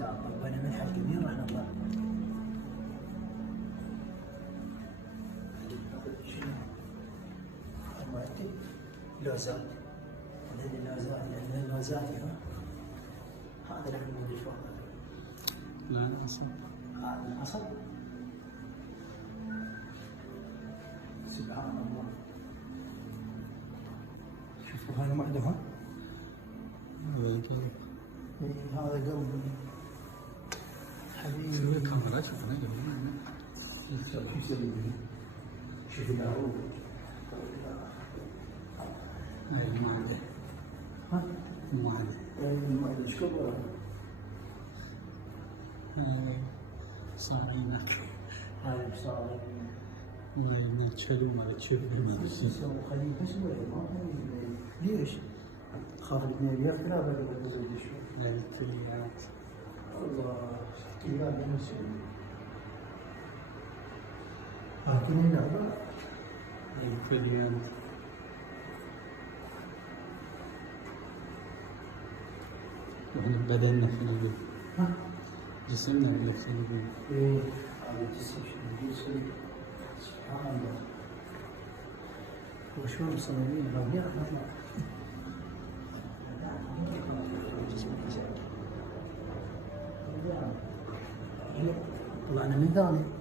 طبينا ملح كبير راح نطلع. لوزات. هذه اللوزات لأن اللوزات هذا العمود فوق. لا الأصل. هذا الأصل. سبحان الله. شوفوا هذا معدها. هذا قلب حبيبي. سوي الكاميرا شوف هنا شو يسوي؟ شوف العروض. هاي المعدة. ها؟ المعدة. المعدة ايش كبرها؟ هاي صاعينة. هاي بصارة. ما تشيلوا ما تشيلوا ما يسوي خليه بس ما ليش؟ خاف الاثنين ريال كلاب اللي بتزوج شوي. هاي الكليات. الله كلاب يمسون. كلين لعبة. هاي الكليات. احنا بدلنا في البيت. ها؟ جسمنا اللي في البيت. ايه هذا الجسم سبحان الله. وشو مصممين ربيع نطلع. طلعنا من ثاني.